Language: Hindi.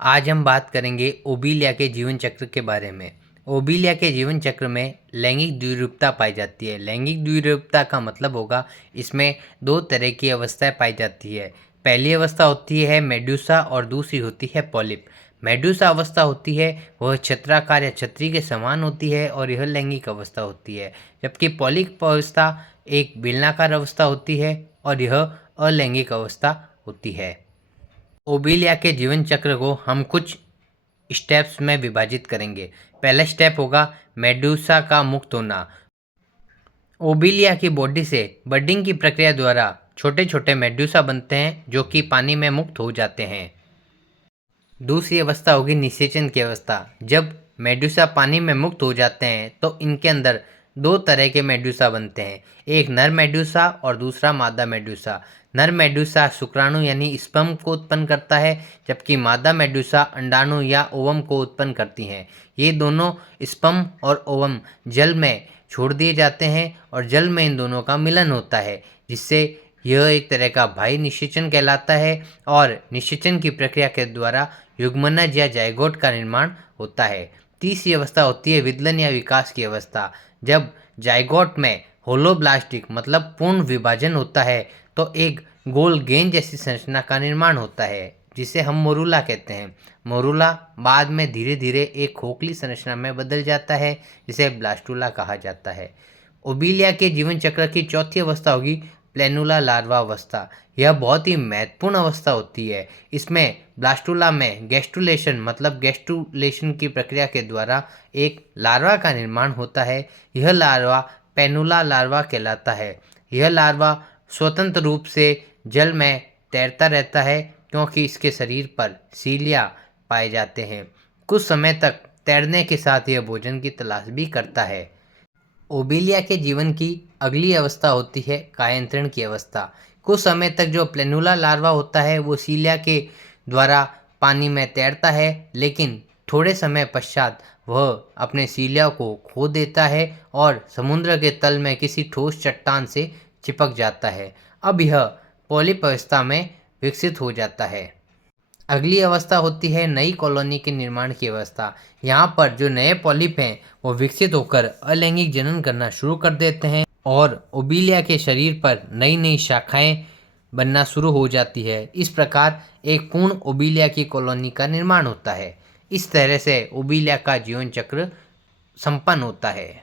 आज हम बात करेंगे ओबीलिया के जीवन चक्र के बारे में। ओबीलिया के जीवन चक्र में लैंगिक द्विरूपता पाई जाती है। लैंगिक द्विरूपता का मतलब होगा इसमें दो तरह की अवस्थाएं पाई जाती है। पहली अवस्था होती है मेडूसा और दूसरी होती है पॉलिप। मेडूसा अवस्था होती है वह छत्राकार या छतरी के समान होती है और यह लैंगिक अवस्था होती है, जबकि पॉलिप अवस्था एक बेलनाकार अवस्था होती है और यह अलैंगिक अवस्था होती है। ओबीलिया के जीवन चक्र को हम कुछ स्टेप्स में विभाजित करेंगे। पहला स्टेप होगा मेडूसा का मुक्त होना। ओबीलिया की बॉडी से बडिंग की प्रक्रिया द्वारा छोटे छोटे मेडूसा बनते हैं जो कि पानी में मुक्त हो जाते हैं। दूसरी अवस्था होगी निषेचन की अवस्था। जब मेडूसा पानी में मुक्त हो जाते हैं तो इनके अंदर दो तरह के मेडूसा बनते हैं, एक नर मेडूसा और दूसरा मादा मेडूसा। नर मेडूसा शुक्राणु यानी स्पर्म को उत्पन्न करता है, जबकि मादा मेडूसा अंडाणु या ओवम को उत्पन्न करती हैं। ये दोनों स्पर्म और ओवम जल में छोड़ दिए जाते हैं और जल में इन दोनों का मिलन होता है, जिससे यह एक तरह का भाई निषेचन कहलाता है और निषेचन की प्रक्रिया के द्वारा युग्मनज या जाइगोट का निर्माण होता है। तीसरी अवस्था होती है विदलन या विकास की अवस्था। जब जाइगोट में होलोब्लास्टिक मतलब पूर्ण विभाजन होता है तो एक गोल गेंद जैसी संरचना का निर्माण होता है, जिसे हम मोरूला कहते हैं। मोरूला बाद में धीरे धीरे एक खोखली संरचना में बदल जाता है, जिसे ब्लास्टुला कहा जाता है। ओबीलिया के जीवन चक्र की चौथी अवस्था होगी प्लेनुला लार्वा अवस्था। यह बहुत ही महत्वपूर्ण अवस्था होती है। इसमें ब्लास्टुला में गैस्ट्रुलेशन मतलब गैस्ट्रुलेशन की प्रक्रिया के द्वारा एक लार्वा का निर्माण होता है। यह लार्वा पेनुला लार्वा कहलाता है। यह लार्वा स्वतंत्र रूप से जल में तैरता रहता है क्योंकि इसके शरीर पर सीलिया पाए जाते हैं। कुछ समय तक तैरने के साथ यह भोजन की तलाश भी करता है। ओबीलिया के जीवन की अगली अवस्था होती है कायंत्रण की अवस्था। कुछ समय तक जो प्लेनुला लार्वा होता है वो सीलिया के द्वारा पानी में तैरता है, लेकिन थोड़े समय पश्चात वह अपने सीलिया को खो देता है और समुद्र के तल में किसी ठोस चट्टान से चिपक जाता है। अब यह पॉलिप अवस्था में विकसित हो जाता है। अगली अवस्था होती है नई कॉलोनी के निर्माण की अवस्था। यहाँ पर जो नए पॉलिप हैं वो विकसित होकर अलैंगिक जनन करना शुरू कर देते हैं और ओबीलिया के शरीर पर नई नई शाखाएं बनना शुरू हो जाती है। इस प्रकार एक पूर्ण ओबीलिया की कॉलोनी का निर्माण होता है। इस तरह से ओबीलिया का जीवन चक्र संपन्न होता है।